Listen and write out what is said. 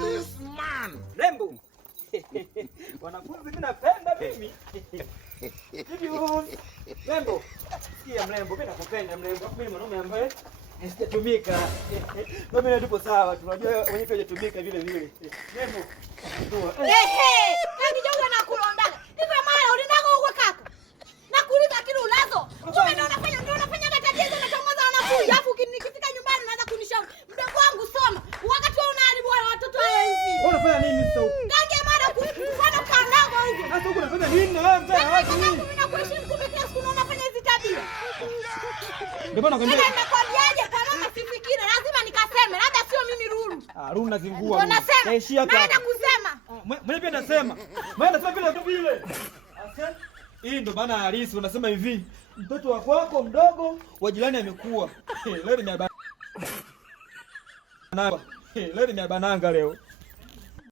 This man. Rembo. Wanafunzi mimi napenda mimi. Rembo. Sikia mrembo, mimi nakupenda mrembo. Mimi mwanaume ambaye sijatumika. Mimi ndipo sawa, tunajua wenyewe hajatumika vile vile. Rembo. Kani joga na kulondaga. Hivi mara ulindaga huko kaka. Nakuuliza kile unazo. Kumbe ndio unafanya tabia hizo na tomaza wanafunzi. Alafu nikifika nyumbani unaanza kunishauri. Mdogo wangu soma. Wakati wewe unaharibu watoto wao hivi. Wewe unafanya nini sasa huko? Kange mara kufanya kanaga huko. Sasa huko unafanya nini na wewe mzee wako? Mimi nakuheshimu kumbe kila siku unafanya hizo tabia. Ndio maana nakwambia. Sasa nakwambiaje kama sifikiri lazima nikaseme labda sio mimi Ruru. Ruru nazingua. Naishia hapa. Naenda kusema. Mimi pia nasema. Mimi nasema vile tu vile. Hii ndo maana halisi unasema hivi. Mtoto wa kwako mdogo wa jirani amekuwa. Leo ni bananga. Leo ni bananga leo.